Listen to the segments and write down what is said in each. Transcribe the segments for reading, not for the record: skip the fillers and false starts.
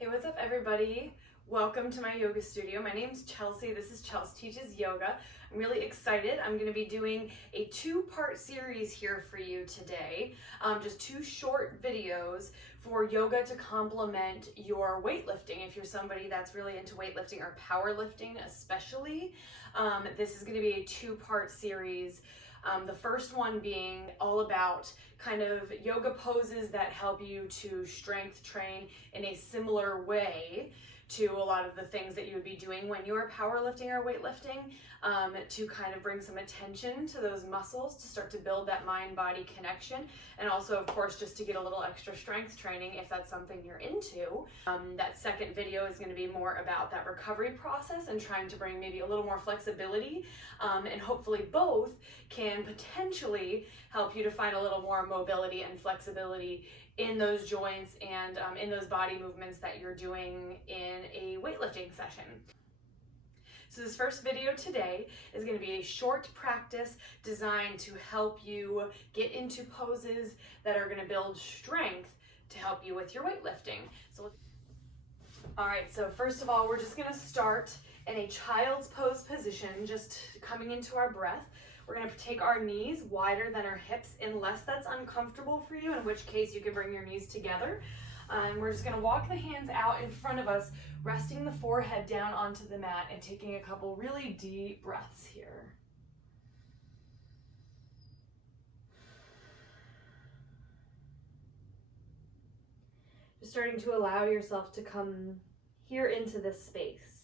Hey, what's up everybody? Welcome to my yoga studio. My name's Chelsea. This is Chelsea Teaches Yoga. I'm really excited. I'm going to be doing a two-part series here for you today. Just two short videos for yoga to complement your weightlifting. If you're somebody that's really into weightlifting or powerlifting especially, this is going to be a two-part series. The first one being all about kind of yoga poses that help you to strength train in a similar way to a lot of the things that you would be doing when you are powerlifting or weightlifting, to kind of bring some attention to those muscles, to start to build that mind-body connection, and also, of course, just to get a little extra strength training if that's something you're into. That second video is going to be more about that recovery process and trying to bring maybe a little more flexibility, and hopefully both can potentially help you to find a little more mobility and flexibility in those joints and in those body movements that you're doing in a weightlifting session. So this first video today is going to be a short practice designed to help you get into poses that are going to build strength to help you with your weightlifting. All right, so first of all, we're just going to start in a child's pose position, just coming into our breath. We're going to take our knees wider than our hips unless that's uncomfortable for you, in which case you can bring your knees together. And we're just going to walk the hands out in front of us, resting the forehead down onto the mat and taking a couple really deep breaths here. Just starting to allow yourself to come here into this space.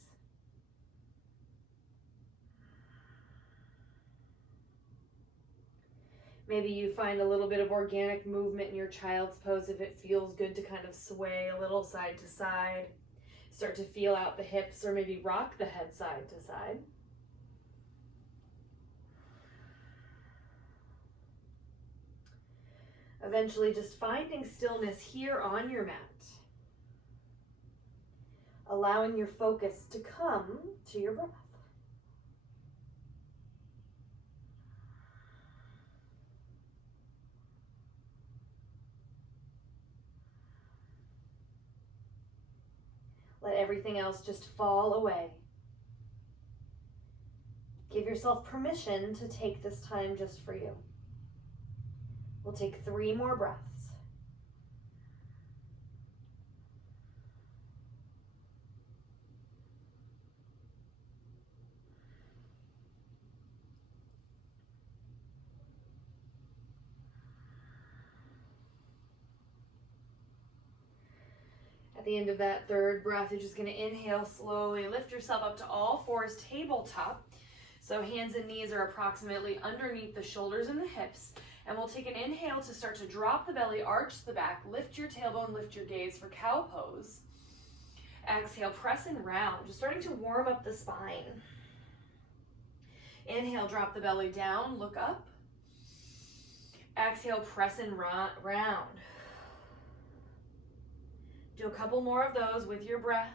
Maybe you find a little bit of organic movement in your child's pose if it feels good to kind of sway a little side to side. Start to feel out the hips or maybe rock the head side to side. Eventually just finding stillness here on your mat. Allowing your focus to come to your breath. Let everything else just fall away. Give yourself permission to take this time just for you. We'll take 3 more breaths. At the end of that third breath, you're just going to inhale slowly, lift yourself up to all fours, tabletop. So hands and knees are approximately underneath the shoulders and the hips. And we'll take an inhale to start to drop the belly, arch the back, lift your tailbone, lift your gaze for cow pose. Exhale, press and round, just starting to warm up the spine. Inhale, drop the belly down, look up. Exhale, press and round. Do a couple more of those with your breath.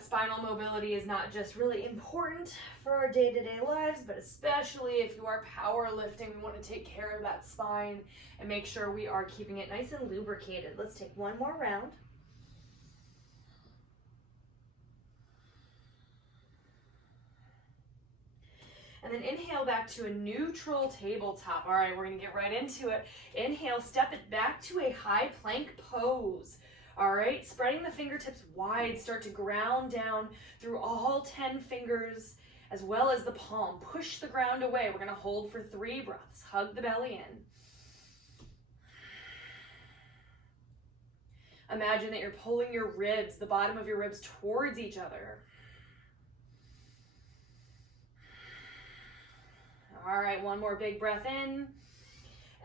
Spinal mobility is not just really important for our day-to-day lives, but especially if you are powerlifting, we want to take care of that spine and make sure we are keeping it nice and lubricated. Let's take one more round. And then inhale back to a neutral tabletop. All right, we're gonna get right into it. Inhale, step it back to a high plank pose. All right, spreading the fingertips wide, start to ground down through all 10 fingers as well as the palm. Push the ground away. We're gonna hold for 3 breaths. Hug the belly in. Imagine that you're pulling your ribs, the bottom of your ribs towards each other. All right, one more big breath in.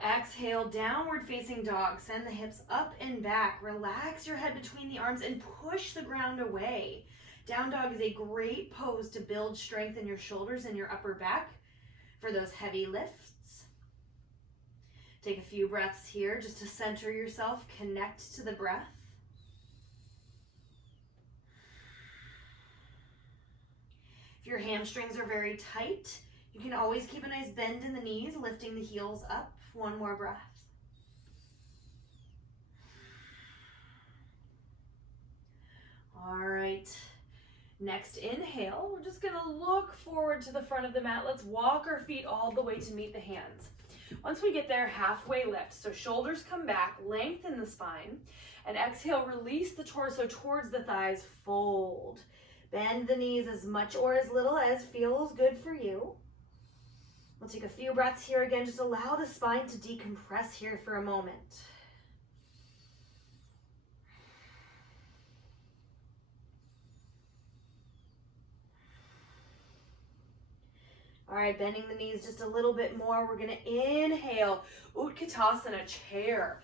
Exhale, downward facing dog. Send the hips up and back. Relax your head between the arms and push the ground away. Down dog is a great pose to build strength in your shoulders and your upper back for those heavy lifts. Take a few breaths here just to center yourself, connect to the breath. If your hamstrings are very tight, you can always keep a nice bend in the knees, lifting the heels up. One more breath. Next inhale, we're just gonna look forward to the front of the mat. Let's walk our feet all the way to meet the hands. Once we get there, halfway lift. So shoulders come back, lengthen the spine, and exhale, release the torso towards the thighs, fold. Bend the knees as much or as little as feels good for you. We'll take a few breaths here again. Just allow the spine to decompress here for a moment. All right, bending the knees just a little bit more. We're gonna inhale, Utkatasana, chair.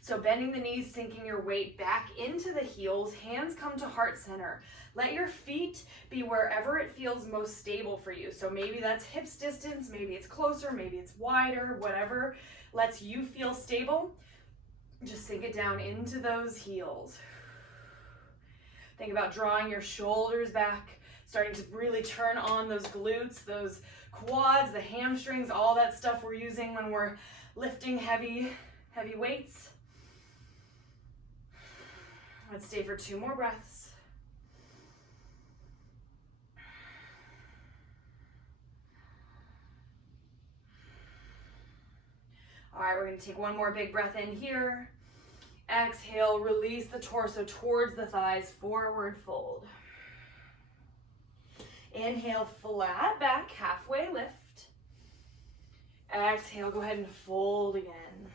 So bending the knees, sinking your weight back into the heels, hands come to heart center. Let your feet be wherever it feels most stable for you. So maybe that's hips distance, maybe it's closer, maybe it's wider, whatever lets you feel stable. Just sink it down into those heels. Think about drawing your shoulders back, starting to really turn on those glutes, those quads, the hamstrings, all that stuff we're using when we're lifting heavy weights. Let's stay for 2 more breaths. All right, we're gonna take 1 more big breath in here. Exhale, release the torso towards the thighs, forward fold. Inhale, flat back, halfway lift. Exhale, go ahead and fold again.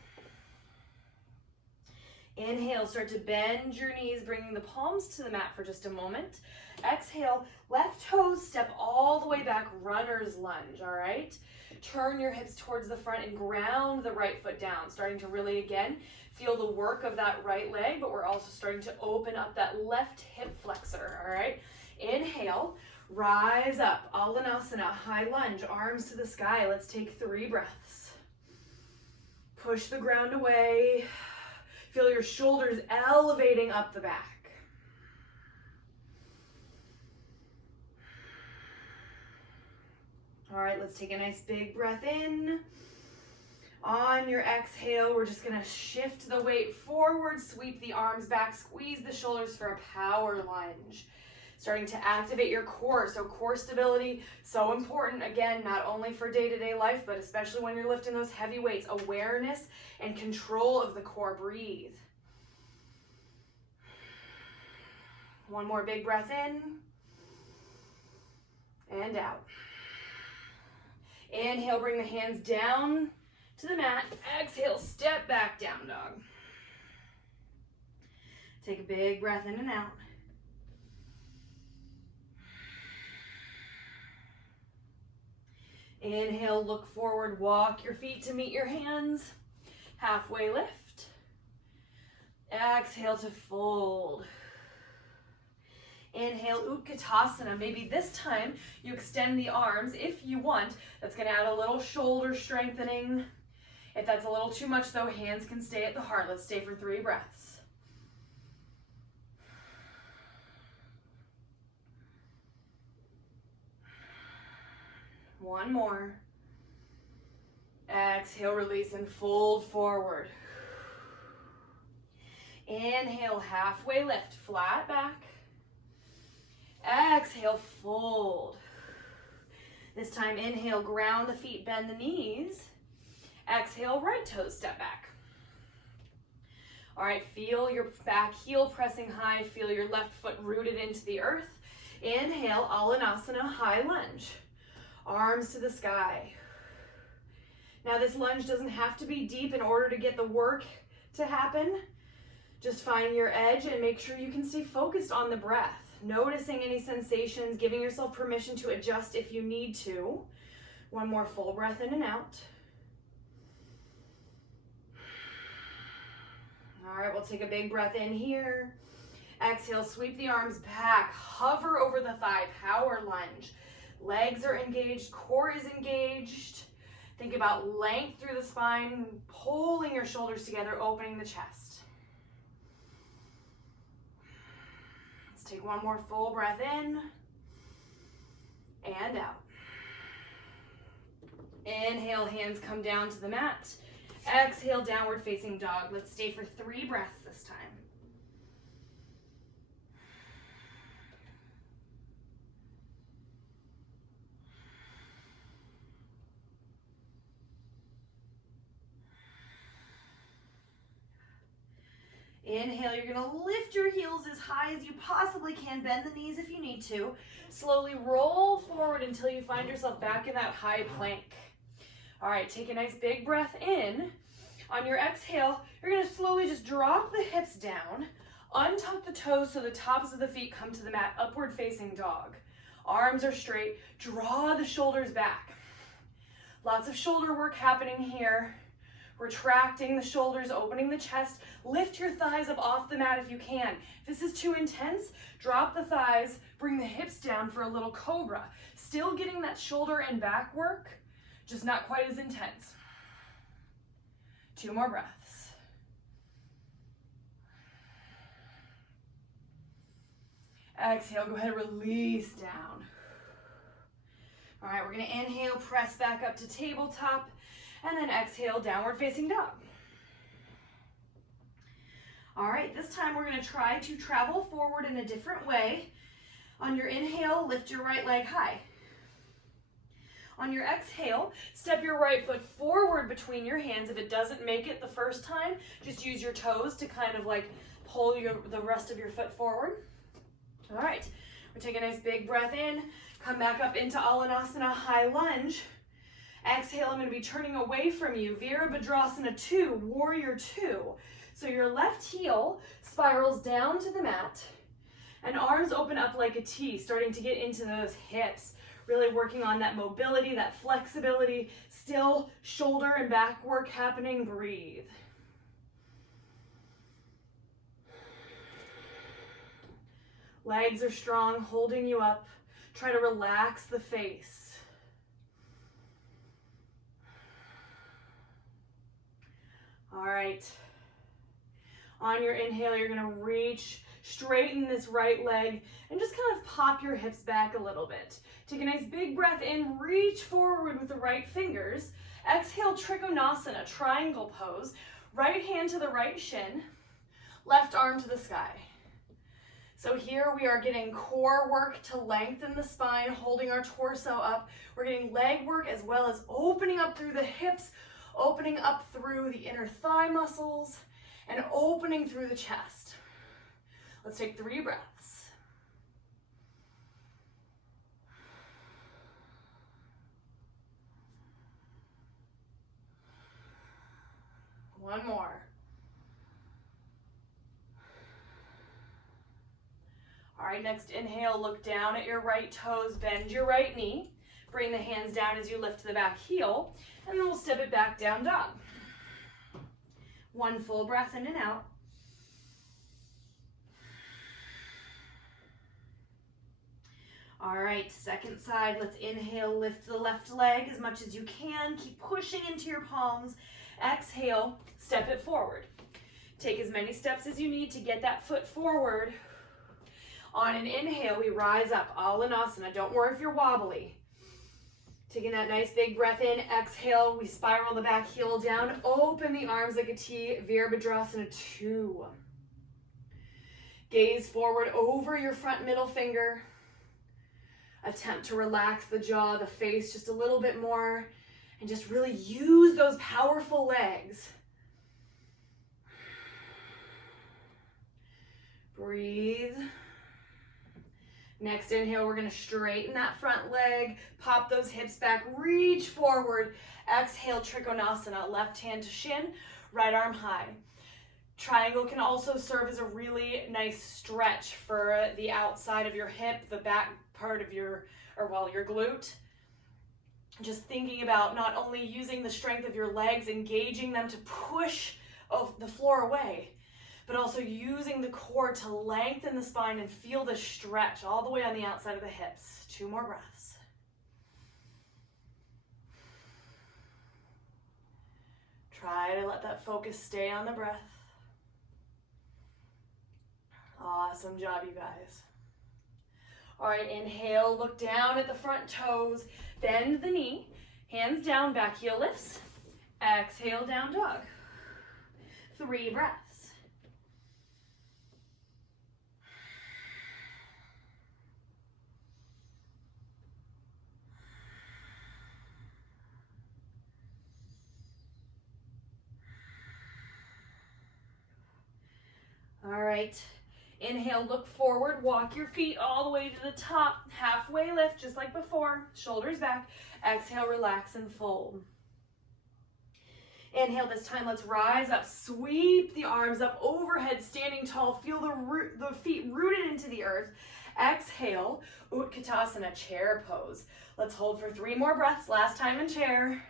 Inhale, start to bend your knees, bringing the palms to the mat for just a moment. Exhale, left toes step all the way back, runner's lunge, all right? Turn your hips towards the front and ground the right foot down, starting to really, again, feel the work of that right leg, but we're also starting to open up that left hip flexor, all right? Inhale, rise up, Alanasana, high lunge, arms to the sky. Let's take 3 breaths. Push the ground away. Feel your shoulders elevating up the back. All right, let's take a nice big breath in. On your exhale, we're just gonna shift the weight forward, sweep the arms back, squeeze the shoulders for a power lunge. Starting to activate your core. So core stability, so important, again, not only for day-to-day life, but especially when you're lifting those heavy weights. Awareness and control of the core. Breathe. 1 more big breath in and out. Inhale, bring the hands down to the mat. Exhale, step back, down dog. Take a big breath in and out. Inhale, look forward, walk your feet to meet your hands. Halfway lift. Exhale to fold. Inhale, Utkatasana. Maybe this time you extend the arms if you want. That's gonna add a little shoulder strengthening. If that's a little too much though, hands can stay at the heart. Let's stay for 3 breaths. One more. Exhale, release and fold forward. Inhale, halfway lift, flat back. Exhale, fold. This time, inhale, ground the feet, bend the knees. Exhale, right toes step back. All right, feel your back heel pressing high. Feel your left foot rooted into the earth. Inhale, Alanasana, high lunge. Arms to the sky. Now this lunge doesn't have to be deep in order to get the work to happen. Just find your edge and make sure you can stay focused on the breath. Noticing any sensations, giving yourself permission to adjust if you need to. 1 more full breath in and out. All right, we'll take a big breath in here. Exhale, sweep the arms back, hover over the thigh, power lunge. Legs are engaged, core is engaged. Think about length through the spine, pulling your shoulders together, opening the chest. Let's take 1 more full breath in and out. Inhale, hands come down to the mat. Exhale, downward facing dog. Let's stay for 3 breaths this time. Inhale, you're gonna lift your heels as high as you possibly can. Bend the knees if you need to. Slowly roll forward until you find yourself back in that high plank. All right, take a nice big breath in. On your exhale, you're gonna slowly just drop the hips down, untuck the toes so the tops of the feet come to the mat, upward facing dog. Arms are straight, draw the shoulders back. Lots of shoulder work happening here. Retracting the shoulders, opening the chest. Lift your thighs up off the mat if you can. If this is too intense, drop the thighs, bring the hips down for a little cobra. Still getting that shoulder and back work, just not quite as intense. 2 more breaths. Exhale, go ahead, release down. All right, we're gonna inhale, press back up to tabletop, and then exhale, downward facing dog. All right, this time we're gonna try to travel forward in a different way. On your inhale, lift your right leg high. On your exhale, step your right foot forward between your hands. If it doesn't make it the first time, just use your toes to kind of like pull the rest of your foot forward. All right, we'll take a nice big breath in, come back up into Alanasana, high lunge. Exhale, I'm gonna be turning away from you. Virabhadrasana 2, warrior 2. So your left heel spirals down to the mat and arms open up like a T, starting to get into those hips. Really working on that mobility, that flexibility. Still shoulder and back work happening. Breathe. Legs are strong, holding you up. Try to relax the face. All right. On your inhale, you're gonna reach, straighten this right leg, and just kind of pop your hips back a little bit. Take a nice big breath in, reach forward with the right fingers. Exhale, Trikonasana, triangle pose. Right hand to the right shin, left arm to the sky. So here we are getting core work to lengthen the spine, holding our torso up. We're getting leg work as well as opening up through the hips, opening up through the inner thigh muscles, and opening through the chest. Let's take 3 breaths. One more. All right, next inhale, look down at your right toes, bend your right knee. Bring the hands down as you lift the back heel, and then we'll step it back, down dog. 1 full breath in and out. All right, second side, let's inhale, lift the left leg as much as you can. Keep pushing into your palms. Exhale, step it forward. Take as many steps as you need to get that foot forward. On an inhale, we rise up, Alanasana. Don't worry if you're wobbly. Taking that nice big breath in, exhale, we spiral the back heel down, open the arms like a T, Virabhadrasana 2. Gaze forward over your front middle finger. Attempt to relax the jaw, the face just a little bit more, and just really use those powerful legs. Breathe. Next inhale, we're gonna straighten that front leg, pop those hips back, reach forward. Exhale, Trikonasana, left hand to shin, right arm high. Triangle can also serve as a really nice stretch for the outside of your hip, the back part of your glute. Just thinking about not only using the strength of your legs, engaging them to push the floor away, but also using the core to lengthen the spine and feel the stretch all the way on the outside of the hips. 2 more breaths. Try to let that focus stay on the breath. Awesome job, you guys. All right, inhale, look down at the front toes, bend the knee, hands down, back heel lifts. Exhale, down dog. 3 breaths. All right. Inhale, look forward, walk your feet all the way to the top. Halfway lift, just like before. Shoulders back. Exhale, relax and fold. Inhale, this time let's rise up. Sweep the arms up overhead, standing tall. Feel the feet rooted into the earth. Exhale, Utkatasana, chair pose. Let's hold for 3 more breaths. Last time in chair.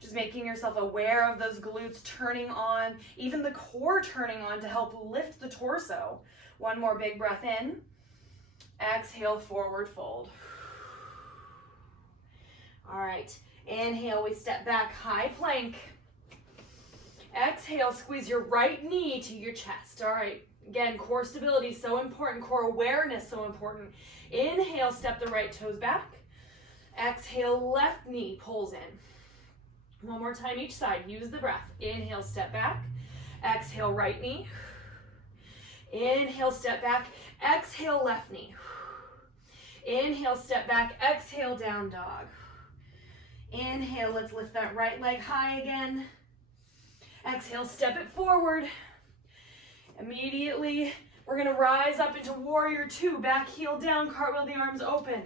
Just making yourself aware of those glutes turning on, even the core turning on to help lift the torso. 1 more big breath in. Exhale, forward fold. All right, inhale, we step back, high plank. Exhale, squeeze your right knee to your chest. All right, again, core stability so important, core awareness so important. Inhale, step the right toes back. Exhale, left knee pulls in. 1 more time each side, use the breath. Inhale, step back. Exhale, right knee. Inhale, step back. Exhale, left knee. Inhale, step back. Exhale, down dog. Inhale, let's lift that right leg high again. Exhale, step it forward. Immediately, we're gonna rise up into warrior 2. Back heel down, cartwheel the arms open.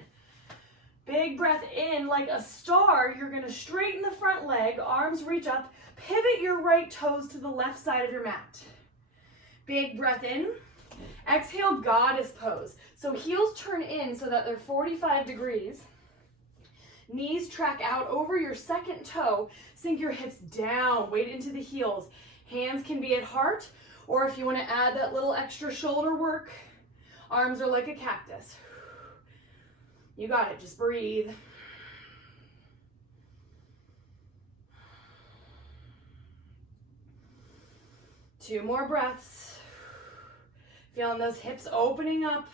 Big breath in like a star. You're gonna straighten the front leg, arms reach up, pivot your right toes to the left side of your mat. Big breath in. Exhale, goddess pose. So heels turn in so that they're 45 degrees. Knees track out over your second toe. Sink your hips down, weight into the heels. Hands can be at heart, or if you want to add that little extra shoulder work, arms are like a cactus. You got it, just breathe. Two more breaths. Feeling those hips opening up.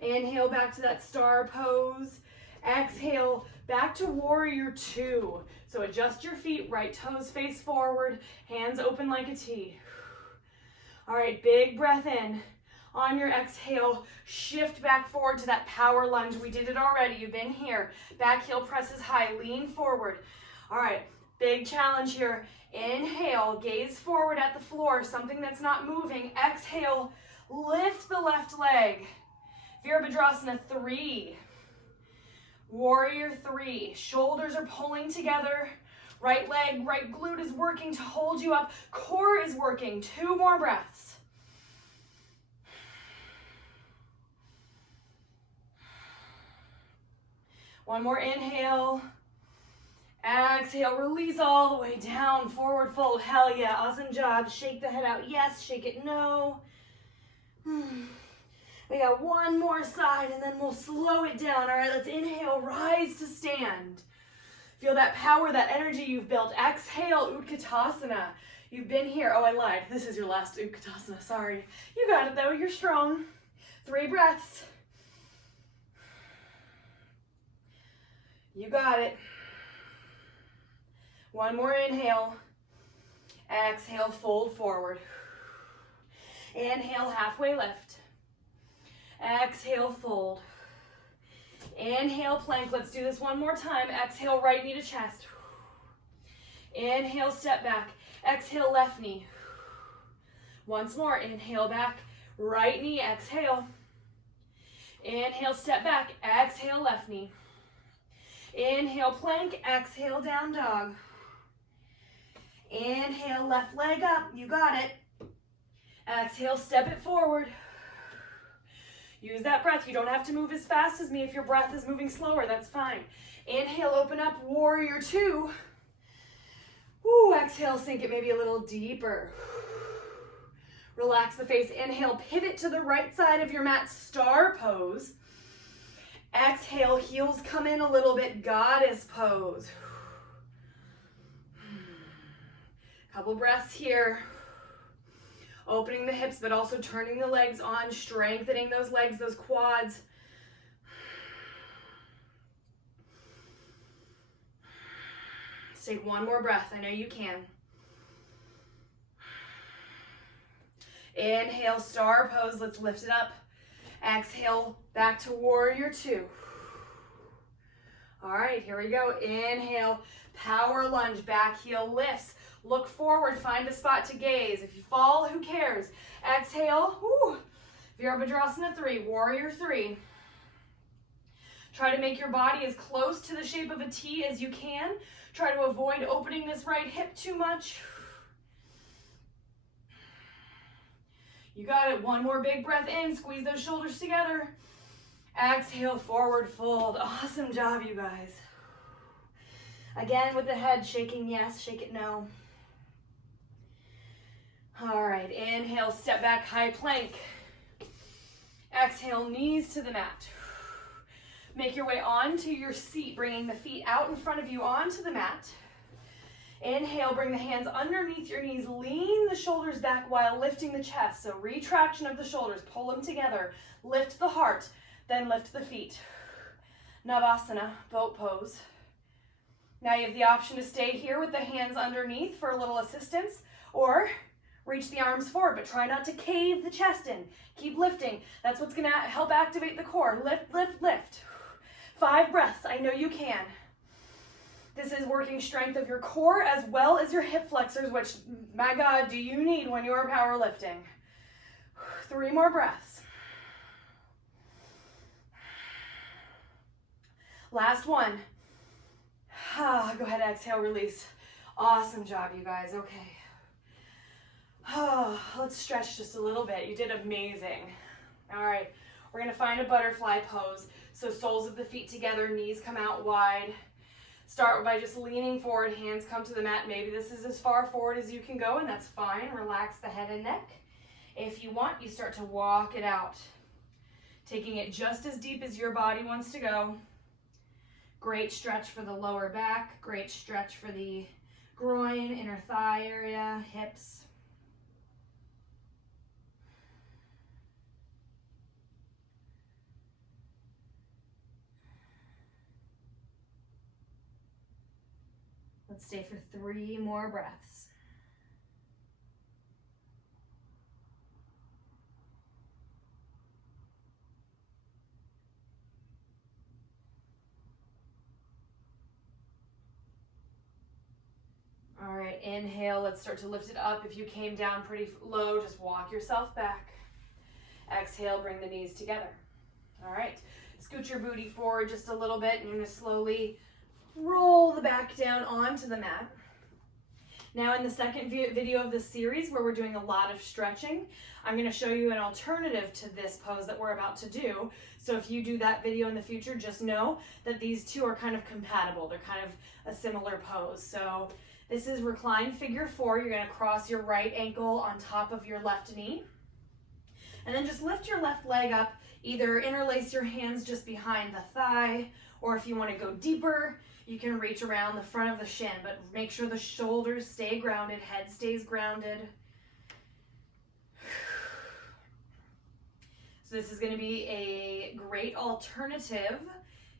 Inhale back to that star pose. Exhale back to warrior 2. So adjust your feet, right toes face forward, hands open like a T. All right, big breath in. On your exhale, shift back forward to that power lunge. We did it already, you've been here. Back heel presses high, lean forward. All right, big challenge here. Inhale, gaze forward at the floor, something that's not moving. Exhale, lift the left leg. Virabhadrasana 3. Warrior 3. Shoulders are pulling together. Right leg, right glute is working to hold you up. Core is working. 2 more breaths. One more inhale. Exhale, release all the way down, forward fold. Hell yeah, awesome job. Shake the head out, yes. Shake it, no. We got 1 more side and then we'll slow it down. All right, let's inhale, rise to stand. Feel that power, that energy you've built. Exhale, Utkatasana. You've been here. Oh, I lied. This is your last Utkatasana, sorry. You got it though, you're strong. 3 breaths. You got it. 1 more inhale. Exhale, fold forward. Inhale, halfway lift. Exhale, fold. Inhale, plank. Let's do this 1 more time. Exhale, right knee to chest. Inhale, step back. Exhale, left knee. Once more. Inhale, back. Right knee, exhale. Inhale, step back. Exhale, left knee. Inhale, plank. Exhale, down dog. Inhale, left leg up. You got it. Exhale, step it forward. Use that breath. You don't have to move as fast as me. If your breath is moving slower, that's fine. Inhale, open up, warrior 2. Ooh, exhale, sink it maybe a little deeper. Relax the face. Inhale, pivot to the right side of your mat, star pose. Exhale, heels come in a little bit, goddess pose. Couple breaths here. Opening the hips, but also turning the legs on, strengthening those legs, those quads. Let's take 1 more breath. I know you can. Inhale, star pose. Let's lift it up. Exhale, back to warrior 2. All right, here we go. Inhale, power lunge, back heel lifts. Look forward, find a spot to gaze. If you fall, who cares? Exhale, Virabhadrasana 3, warrior 3. Try to make your body as close to the shape of a T as you can. Try to avoid opening this right hip too much. You got it. One more big breath in. Squeeze those shoulders together. Exhale, forward fold. Awesome job, you guys. Again, with the head shaking yes, shake it no. All right, inhale, step back, high plank. Exhale, knees to the mat. Make your way onto your seat, bringing the feet out in front of you onto the mat. Inhale, bring the hands underneath your knees. Lean the shoulders back while lifting the chest. So retraction of the shoulders, pull them together. Lift the heart, then lift the feet. Navasana, boat pose. Now you have the option to stay here with the hands underneath for a little assistance, or reach the arms forward, but try not to cave the chest in. Keep lifting. That's what's gonna help activate the core. Lift, lift, lift. 5 breaths, I know you can. This is working strength of your core as well as your hip flexors, which, my God, do you need when you are powerlifting. 3 more breaths. Last one. Go ahead, exhale, release. Awesome job, you guys. Okay. Let's stretch just a little bit. You did amazing. All right, we're gonna find a butterfly pose. So soles of the feet together, knees come out wide. Start by just leaning forward, hands come to the mat. Maybe this is as far forward as you can go, and that's fine. Relax the head and neck. If you want, you start to walk it out, taking it just as deep as your body wants to go. Great stretch for the lower back, great stretch for the groin, inner thigh area, hips. Let's stay for 3 more breaths. All right, inhale, let's start to lift it up. If you came down pretty low, just walk yourself back. Exhale, bring the knees together. All right, scoot your booty forward just a little bit, and you're gonna slowly roll the back down onto the mat. Now in the second video of this series where we're doing a lot of stretching, I'm going to show you an alternative to this pose that we're about to do. So if you do that video in the future, just know that these two are kind of compatible. They're kind of a similar pose. So this is recline figure 4. You're going to cross your right ankle on top of your left knee. And then just lift your left leg up. Either interlace your hands just behind the thigh, or if you want to go deeper, you can reach around the front of the shin, but make sure the shoulders stay grounded, head stays grounded. So this is going to be a great alternative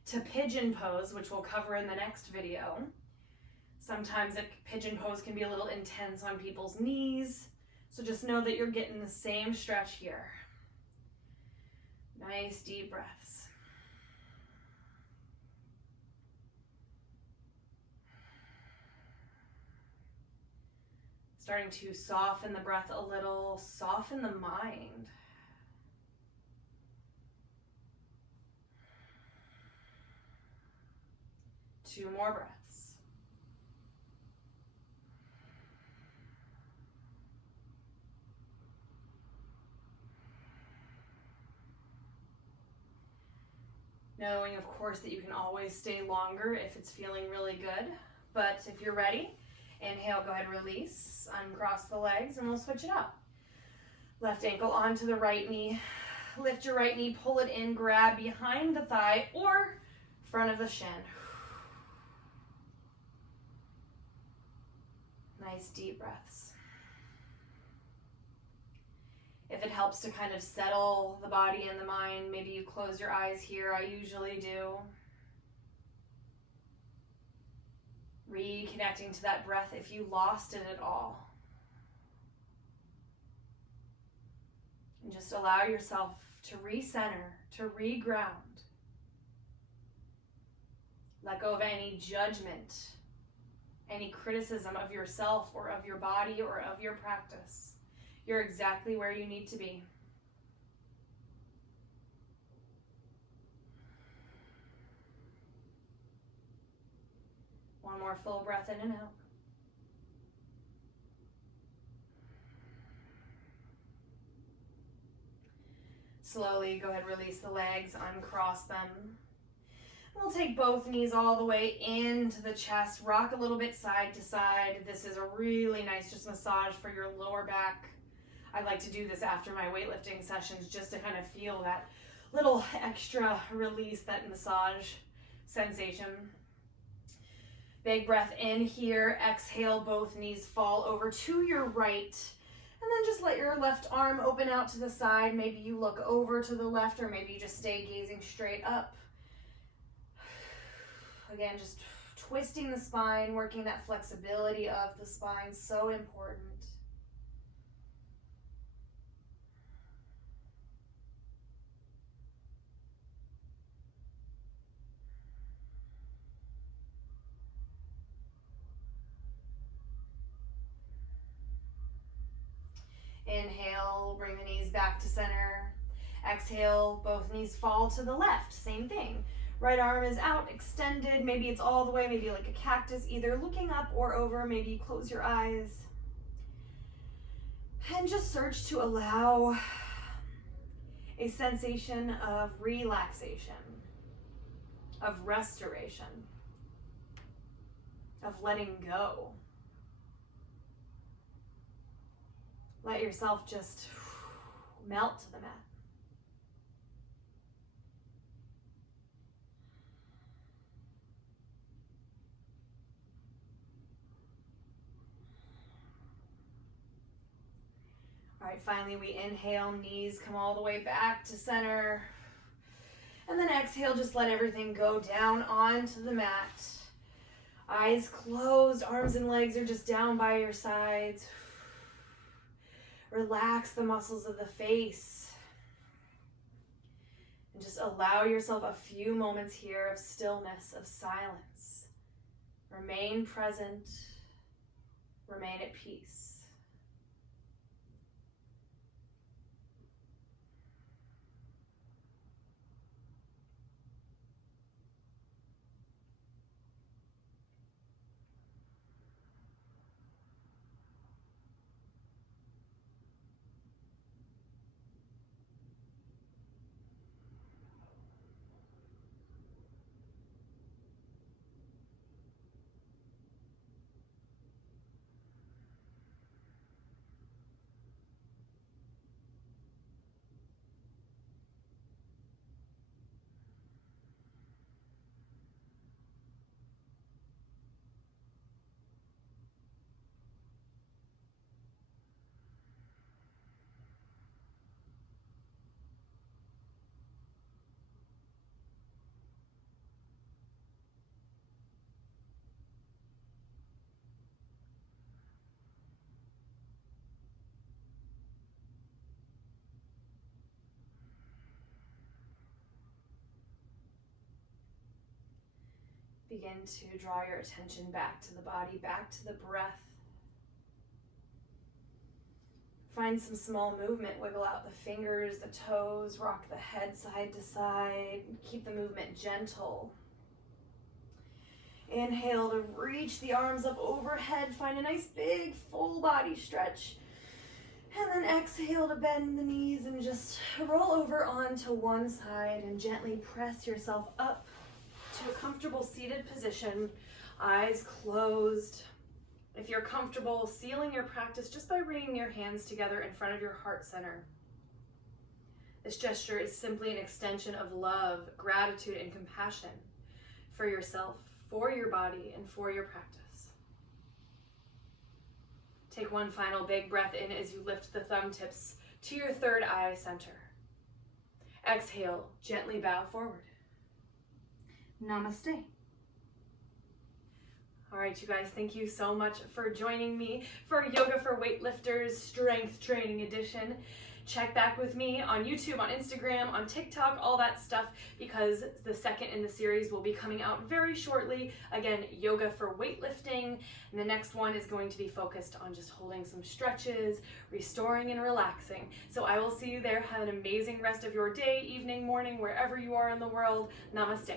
to pigeon pose, which we'll cover in the next video. Sometimes a pigeon pose can be a little intense on people's knees, so just know that you're getting the same stretch here. Nice deep breaths. Starting to soften the breath a little, soften the mind. Two more breaths. Knowing, of course, that you can always stay longer if it's feeling really good. But if you're ready, inhale, go ahead, release, uncross the legs, and we'll switch it up. Left ankle onto the right knee. Lift your right knee, pull it in, grab behind the thigh or front of the shin. Nice deep breaths. If it helps to kind of settle the body and the mind, maybe you close your eyes here. I usually do. Reconnecting to that breath if you lost it at all. And just allow yourself to recenter, to reground. Let go of any judgment, any criticism of yourself or of your body or of your practice. You're exactly where you need to be. One more full breath in and out. Slowly go ahead, release the legs, uncross them. We'll take both knees all the way into the chest, rock a little bit side to side. This is a really nice just massage for your lower back. I like to do this after my weightlifting sessions just to kind of feel that little extra release, that massage sensation. Big breath in here, exhale, both knees fall over to your right. And then just let your left arm open out to the side. Maybe you look over to the left, or maybe you just stay gazing straight up. Again, just twisting the spine, working that flexibility of the spine, so important. Inhale, bring the knees back to center. Exhale, both knees fall to the left. Same thing. Right arm is out, extended. Maybe it's all the way, maybe like a cactus, either looking up or over. Maybe you close your eyes. And just search to allow a sensation of relaxation, of restoration, of letting go. Let yourself just melt to the mat. All right, finally we inhale, knees come all the way back to center. And then exhale, just let everything go down onto the mat. Eyes closed, arms and legs are just down by your sides. Relax the muscles of the face. And just allow yourself a few moments here of stillness, of silence. Remain present. Remain at peace. Begin to draw your attention back to the body, back to the breath. Find some small movement, wiggle out the fingers, the toes, rock the head side to side. Keep the movement gentle. Inhale to reach the arms up overhead. Find a nice big full body stretch. And then exhale to bend the knees and just roll over onto one side and gently press yourself up to a comfortable seated position, eyes closed. If you're comfortable, sealing your practice just by bringing your hands together in front of your heart center. This gesture is simply an extension of love, gratitude, and compassion for yourself, for your body, and for your practice. Take one final big breath in as you lift the thumb tips to your third eye center. Exhale, gently bow forward. Namaste. All right, you guys, thank you so much for joining me for Yoga for Weightlifters Strength Training Edition. check back with me on YouTube, on Instagram, on TikTok, all that stuff, because the second in the series will be coming out very shortly. Again, yoga for weightlifting, and the next one is going to be focused on just holding some stretches, restoring and relaxing. So I will see you there. Have an amazing rest of your day, evening, morning, wherever you are in the world. Namaste.